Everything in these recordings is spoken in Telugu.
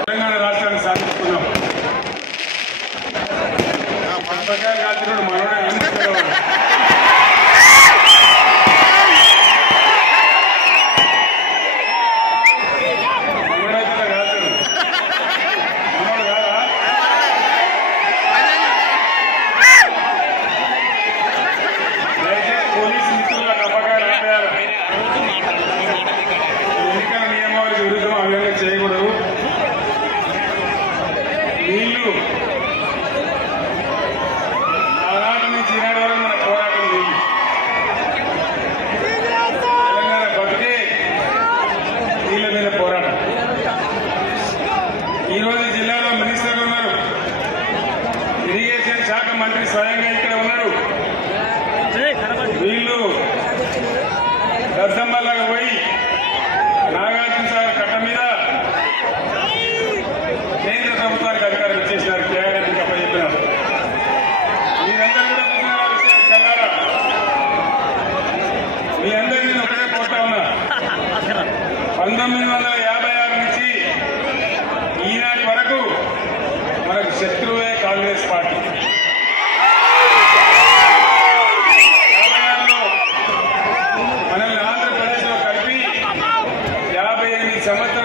తెలంగాణ రాష్ట్రాన్ని సాధిస్తున్నాం మనోడే వీళ్ళు ఆనాటి నుంచి ఈనాటి వరకు మన పోరాటం వీళ్ళు. తెలంగాణ బతికే వీళ్ళ మీద పోరాటం. ఈరోజు జిల్లాలో మినిస్టర్లు ఉన్నారు. ఇరిగేషన్ శాఖ మంత్రి స్వయంగా ఇక్కడ ఉన్నారు. పంతొమ్మిది వందల యాభై ఆరు నుంచి ఈనాటి వరకు మనకు శత్రువే కాంగ్రెస్ పార్టీ. మనల్ని ఆంధ్రప్రదేశ్లో కలిపి యాభై ఎనిమిది సంవత్సరాలు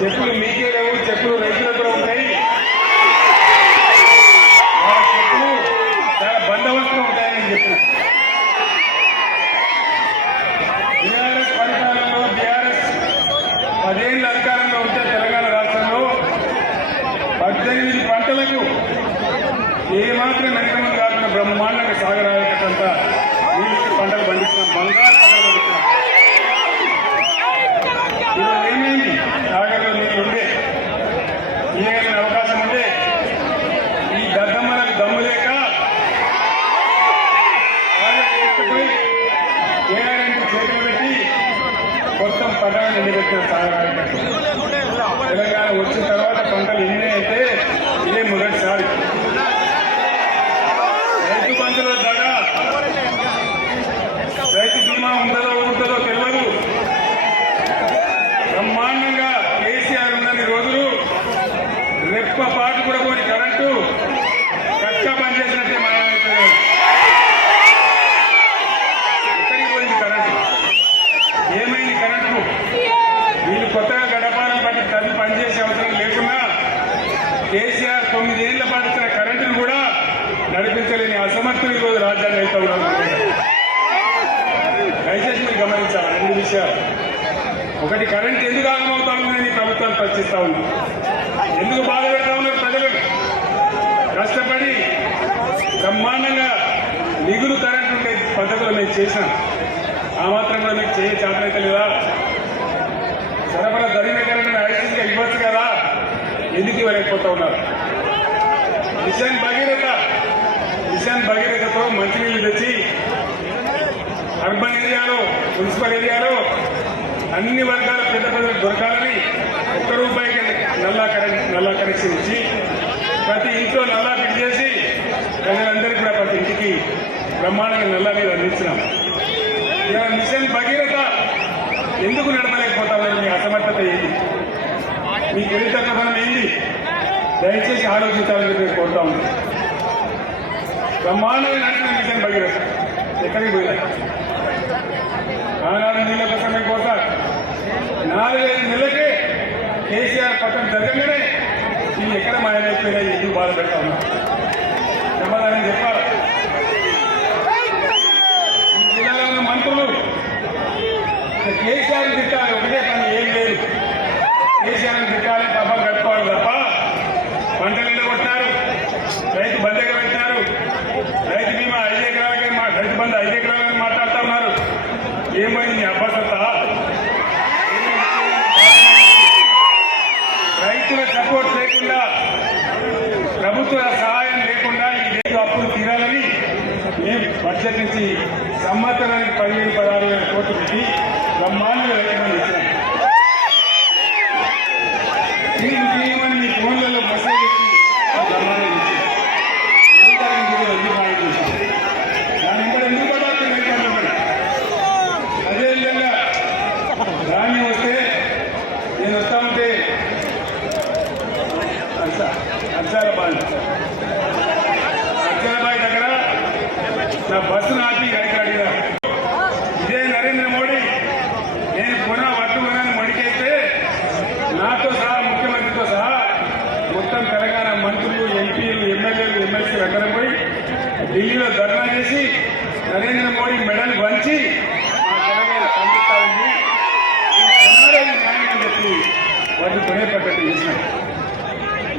చెక్కులు మీకే లేవు చెట్లు రైతులకు దగ్గర ఉంటాయి. చెట్లు చాలా బందోబస్తుగా ఉంటాయని చెప్పి. బీఆర్ఎస్ పరిపాలనలో బీఆర్ఎస్ పదిహేను అధికారంలో ఉంటే తెలంగాణ రాష్ట్రంలో పద్దెనిమిది పంటలకు ఏమాత్రం వెనకమని కాకుండా బ్రహ్మాండంగా సాగరాయకంత పంటలు పండిస్తున్నాం. బంగారు రైతు బీమా ఉంటుందో ఉంటుందో తెలియదు బ్రహ్మాండంగా కేసీఆర్ ఉన్నది రోజులు రెప్ప పాటు కూడా కొన్ని కరెంటు కట్ట పనిచేసినట్టే మనం పరీక్షిస్తా ఉన్నాం ఎందుకు బాధ పెడతా ఉన్నారు ప్రజలకు కష్టపడి బ్రహ్మాండంగా నిధులు కరెంట్ పద్ధతులు మేము చేశాం. ఆ మాత్రం కూడా మీకు చేయ చేతనైతే లేదా? సరఫరా జరిగిన ఐసీసీ ఐసీసీగా ఇవ్వచ్చు కదా? ఎందుకు ఇవ్వలేకపోతా ఉన్నారు? మిషన్ భగీరథ మిషన్ భగీరథతో మంచినీళ్ళు తెచ్చి అర్బన్ ఏరియాలో మున్సిపల్ ఏరియాలో అన్ని వర్గాల పెద్ద ప్రజలకు దొరకాలని ఒక్క రూపాయికి నల్లా కరెంట్ నల్లా కనెక్షన్ ఇచ్చి ప్రతి ఇంట్లో నల్లా ఫిట్ చేసి ప్రజలందరికీ కూడా ప్రతి ఇంటికి బ్రహ్మాండంగా నల్లా నీరు అందించినాం. ఇలా మిషన్ భగీరథ ఎందుకు నడపలేకపోతామని మీ అసమర్థత ఏంటి? మీ తెలివితక్కువతనం ఏంది దయచేసి ఆలోచించాలని నేను కోరుతా ఉన్నాం బ్రహ్మాండంగా నడిచిన మిషన్ భగీరథ. ఎక్కడికి పోయినా. జరగగానే ఈ ఎక్కడ మాయమైపోయినా ఎందుకు బాధ పెడతా ఉన్నా సమాధానం చెప్పాలి. ఈ జిల్లాలో ఉన్న మంత్రులు కేసీఆర్ తిట్టాలి. లేకుండా ప్రభుత్వ సహాయం లేకుండా ఈ రైతు అప్పులు తీరాలని మేము బడ్జెట్ నుంచి సంవత్సరానికి పదిహేను పదహారు వేల కోట్లు పెట్టి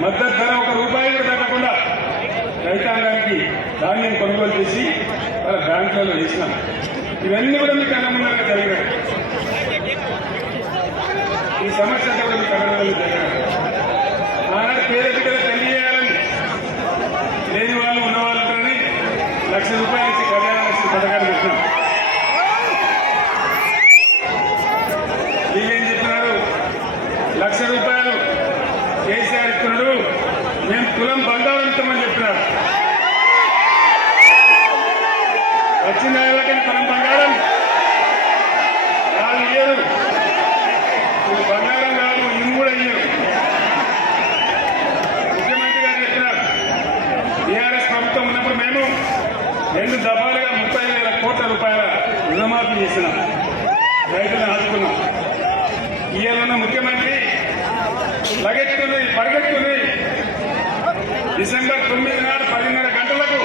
మద్దతు ధర ఒక రూపాయి కూడా పెట్టకుండా రైతాంగానికి ధాన్యం కొనుగోలు చేసి వాళ్ళ బ్యాంకులలో వేసినాం. ఇవన్నీ కూడా మీకు అనుగుణంగా జరిగినాయి ఈ సమస్య కూడా మీకు అనుగుణంగా జరిగినాయి ఆనాడు పేద బిడ్డలు పెళ్ళి చేయాలని లేని వాళ్ళు ఉన్న వాళ్ళు ఉంటారని లక్ష రూపాయలు ఇచ్చి కళ్యాణ లక్ష్మి పథకాన్ని పెట్టినాం వీళ్ళేం చెప్పినారు లక్ష రూపాయలు కేసీఆర్ ఇస్తున్నాడు మేము తులం బంగారం ఇస్తామని చెప్పినారు వచ్చిన వాళ్ళకి తులం బంగారం వాళ్ళు ఇయ్యరు ఇది బంగారం కాదు ఇన్ని కూడా ఇయ్యరు ముఖ్యమంత్రి గారు చెప్పినారు టీఆర్ఎస్ ప్రభుత్వం ఉన్నప్పుడు మేము రెండు ముప్పై వేల కోట్ల రూపాయల రుణమాఫీ చేసినాం. రైతులను ఆదుకున్నాం. ఇవాళ ముఖ్యమంత్రి లగెత్తుంది పరిగెత్తుంది డిసెంబర్ తొమ్మిది నాడు పదిన్నర గంటలకు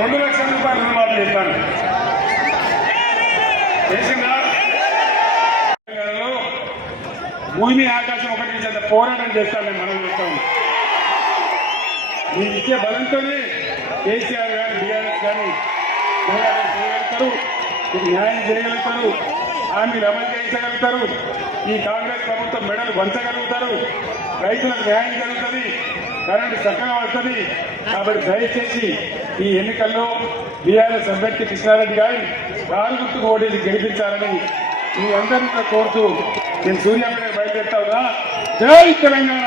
రెండు లక్షల రూపాయలు రుణమాఫీ చేస్తాను. భూమి ఆకాశం ఒకటి చేత పోరాటం చేస్తాను నేను మనం చేస్తాను మీకు ఇచ్చే బలంతోనే కేసీఆర్ గారు బీఆర్ఎస్ కానీ పోరాటం చేయగలుగుతారు మీకు న్యాయం చేయగలుగుతారు హామీలు అమలు చేయించగలుగుతారు. ఈ కాంగ్రెస్ ప్రభుత్వం మెడలు వంచగలుగుతారు. రైతులకు న్యాయం జరుగుతుంది. కరెంటు చక్కగా వస్తుంది కాబట్టి దయచేసి ఈ ఎన్నికల్లో బీఆర్ఎస్ అభ్యర్థి కృష్ణారెడ్డి గారి కారు గుర్తుకు ఓడేసి గెలిపించాలని మీ అందరినీ కోరుతూ నేను సూర్యాపేట బయలుదేరుతా ఉన్నా. జై తెలంగాణ!